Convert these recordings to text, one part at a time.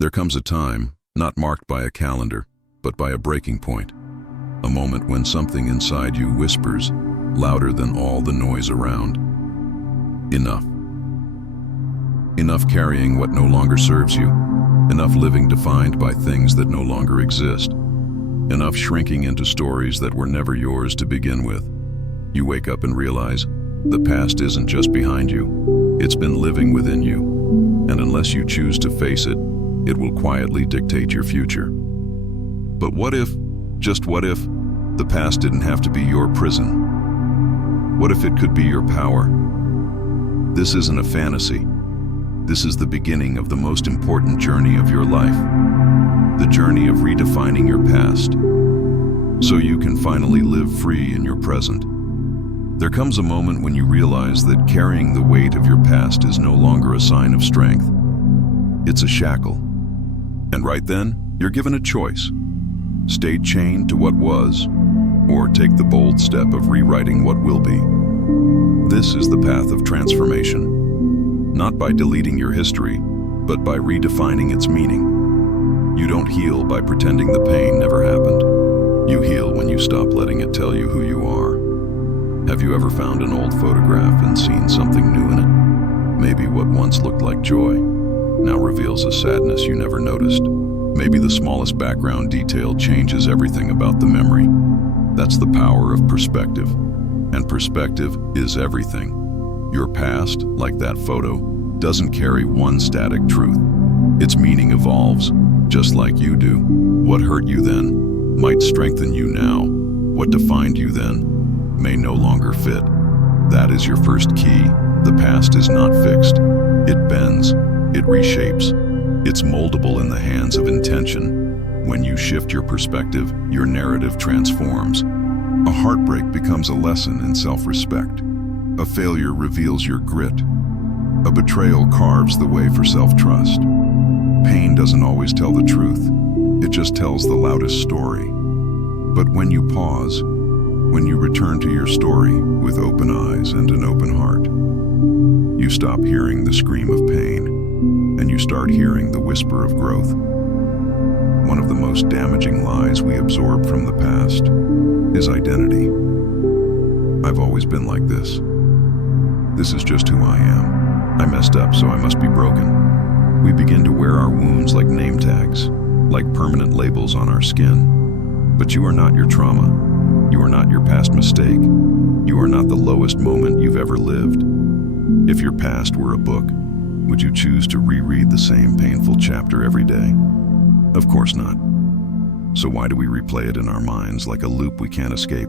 There comes a time, not marked by a calendar, but by a breaking point. A moment when something inside you whispers, louder than all the noise around. Enough. Enough carrying what no longer serves you. Enough living defined by things that no longer exist. Enough shrinking into stories that were never yours to begin with. You wake up and realize, the past isn't just behind you. It's been living within you. And unless you choose to face it, it will quietly dictate your future. But what if, just what if, the past didn't have to be your prison? What if it could be your power? This isn't a fantasy. This is the beginning of the most important journey of your life. The journey of redefining your past, so you can finally live free in your present. There comes a moment when you realize that carrying the weight of your past is no longer a sign of strength. It's a shackle. And right then, you're given a choice. Stay chained to what was, or take the bold step of rewriting what will be. This is the path of transformation. Not by deleting your history, but by redefining its meaning. You don't heal by pretending the pain never happened. You heal when you stop letting it tell you who you are. Have you ever found an old photograph and seen something new in it? Maybe what once looked like joy now reveals a sadness you never noticed. Maybe the smallest background detail changes everything about the memory. That's the power of perspective. And perspective is everything. Your past, like that photo, doesn't carry one static truth. Its meaning evolves, just like you do. What hurt you then might strengthen you now. What defined you then may no longer fit. That is your first key. The past is not fixed. It bends. It reshapes. It's moldable in the hands of intention. When you shift your perspective, your narrative transforms. A heartbreak becomes a lesson in self-respect. A failure reveals your grit. A betrayal carves the way for self-trust. Pain doesn't always tell the truth. It just tells the loudest story. But when you pause, when you return to your story with open eyes and an open heart, you stop hearing the scream of pain, and you start hearing the whisper of growth. One of the most damaging lies we absorb from the past is identity. I've always been like this. This is just who I am. I messed up, so I must be broken. We begin to wear our wounds like name tags, like permanent labels on our skin. But you are not your trauma. You are not your past mistake. You are not the lowest moment you've ever lived. If your past were a book, would you choose to reread the same painful chapter every day? Of course not. So why do we replay it in our minds like a loop we can't escape?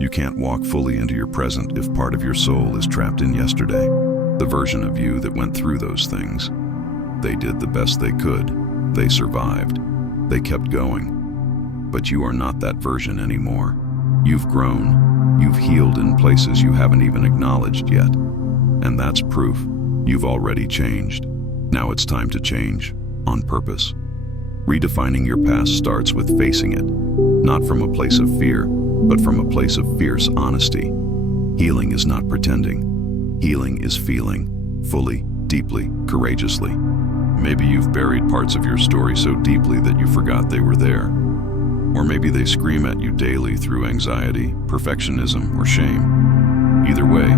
You can't walk fully into your present if part of your soul is trapped in yesterday, the version of you that went through those things. They did the best they could. They survived. They kept going. But you are not that version anymore. You've grown. You've healed in places you haven't even acknowledged yet. And that's proof you've already changed. Now it's time to change, on purpose. Redefining your past starts with facing it, not from a place of fear, but from a place of fierce honesty. Healing is not pretending. Healing is feeling, fully, deeply, courageously. Maybe you've buried parts of your story so deeply that you forgot they were there. Or maybe they scream at you daily through anxiety, perfectionism, or shame. Either way,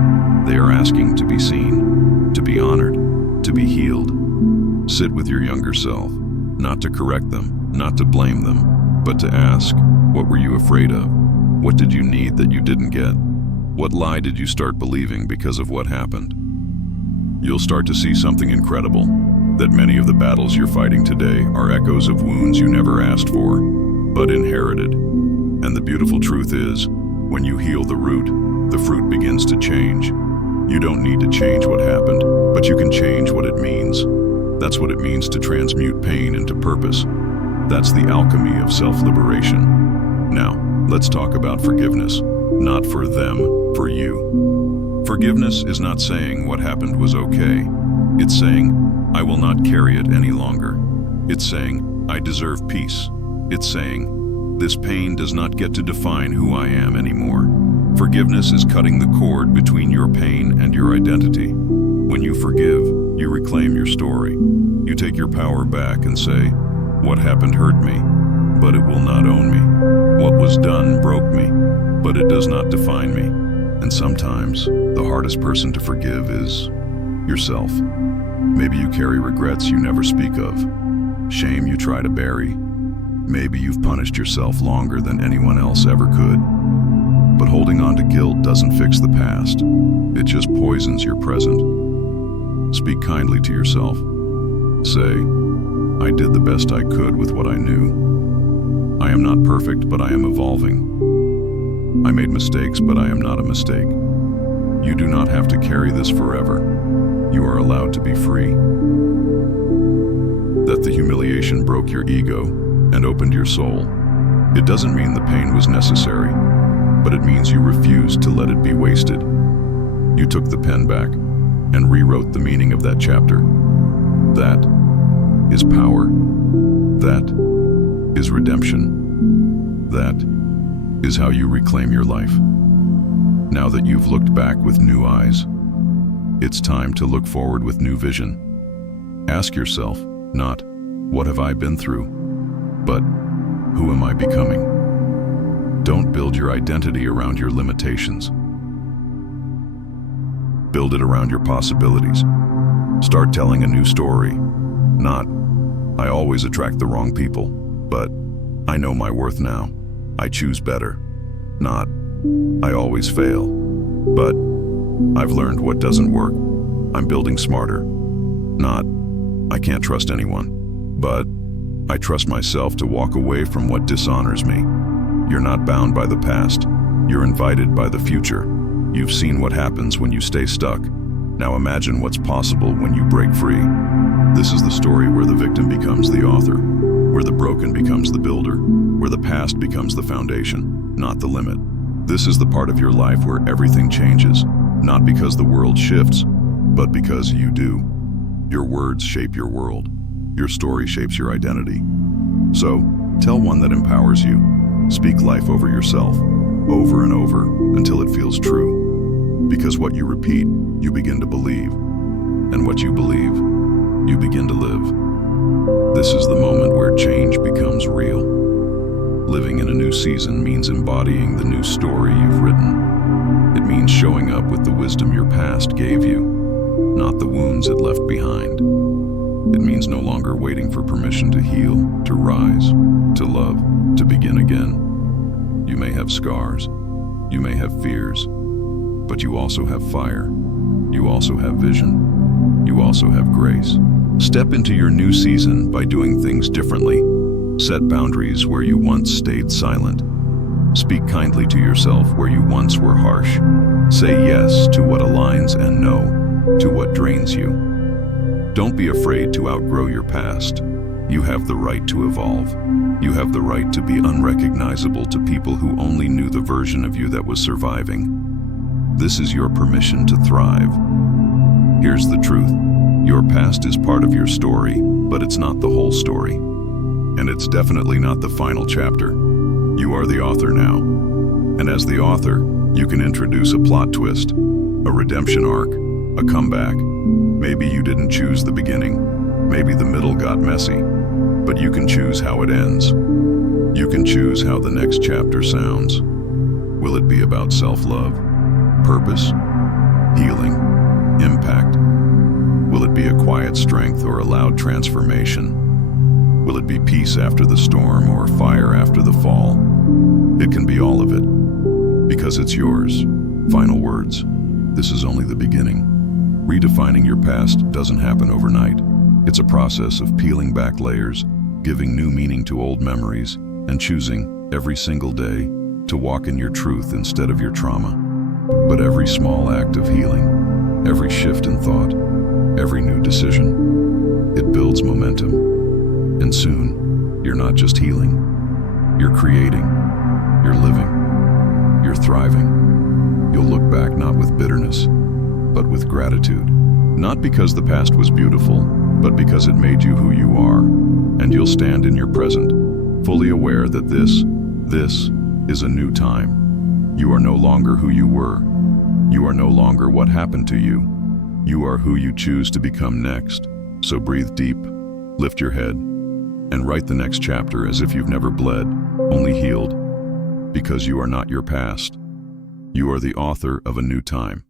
they are asking to be seen, to be honored, to be healed. Sit with your younger self, not to correct them, not to blame them, but to ask, what were you afraid of? What did you need that you didn't get? What lie did you start believing because of what happened? You'll start to see something incredible, that many of the battles you're fighting today are echoes of wounds you never asked for, but inherited. And the beautiful truth is, when you heal the root, the fruit begins to change. You don't need to change what happened, but you can change what it means. That's what it means to transmute pain into purpose. That's the alchemy of self-liberation. Now, let's talk about forgiveness. Not for them, for you. Forgiveness is not saying what happened was okay. It's saying, I will not carry it any longer. It's saying, I deserve peace. It's saying, this pain does not get to define who I am anymore. Forgiveness is cutting the cord between your pain and your identity. When you forgive, you reclaim your story. You take your power back and say, "What happened hurt me, but it will not own me. What was done broke me, but it does not define me." And sometimes, the hardest person to forgive is yourself. Maybe you carry regrets you never speak of, shame you try to bury. Maybe you've punished yourself longer than anyone else ever could. But holding on to guilt doesn't fix the past. It just poisons your present. Speak kindly to yourself. Say, "I did the best I could with what I knew. I am not perfect, but I am evolving. I made mistakes, but I am not a mistake." You do not have to carry this forever. You are allowed to be free. That the humiliation broke your ego and opened your soul. It doesn't mean the pain was necessary, but it means you refused to let it be wasted. You took the pen back and rewrote the meaning of that chapter. That is power. That is redemption. That is how you reclaim your life. Now that you've looked back with new eyes, it's time to look forward with new vision. Ask yourself, not, "What have I been through?" but, "Who am I becoming?" Don't build your identity around your limitations. Build it around your possibilities. Start telling a new story. Not, "I always attract the wrong people," but, "I know my worth now. I choose better." Not, "I always fail," but, "I've learned what doesn't work. I'm building smarter." Not, "I can't trust anyone," but, "I trust myself to walk away from what dishonors me." You're not bound by the past. You're invited by the future. You've seen what happens when you stay stuck. Now imagine what's possible when you break free. This is the story where the victim becomes the author, where the broken becomes the builder, where the past becomes the foundation, not the limit. This is the part of your life where everything changes, not because the world shifts, but because you do. Your words shape your world. Your story shapes your identity. So, tell one that empowers you. Speak life over yourself, over and over, until it feels true. Because what you repeat, you begin to believe. And what you believe, you begin to live. This is the moment where change becomes real. Living in a new season means embodying the new story you've written. It means showing up with the wisdom your past gave you, not the wounds it left behind. It means no longer waiting for permission to heal, to rise, to love, to begin again. You may have scars, you may have fears, but you also have fire. You also have vision. You also have grace. Step into your new season by doing things differently. Set boundaries where you once stayed silent. Speak kindly to yourself where you once were harsh. Say yes to what aligns and no to what drains you. Don't be afraid to outgrow your past. You have the right to evolve. You have the right to be unrecognizable to people who only knew the version of you that was surviving. This is your permission to thrive. Here's the truth. Your past is part of your story, but it's not the whole story. And it's definitely not the final chapter. You are the author now. And as the author, you can introduce a plot twist, a redemption arc, a comeback. Maybe you didn't choose the beginning. Maybe the middle got messy. But you can choose how it ends. You can choose how the next chapter sounds. Will it be about self-love, purpose, healing, impact? Will it be a quiet strength or a loud transformation? Will it be peace after the storm or fire after the fall? It can be all of it, because it's yours. Final words. This is only the beginning. Redefining your past doesn't happen overnight. It's a process of peeling back layers, giving new meaning to old memories, and choosing, every single day, to walk in your truth instead of your trauma. But every small act of healing, every shift in thought, every new decision, it builds momentum. And soon, you're not just healing. You're creating. You're living. You're thriving. You'll look back not with bitterness, but with gratitude. Not because the past was beautiful, but because it made you who you are. And you'll stand in your present, fully aware that this is a new time. You are no longer who you were. You are no longer what happened to you. You are who you choose to become next. So breathe deep, Lift your head and write the next chapter as if you've never bled, only healed, because you are not your past. You are the author of a new time.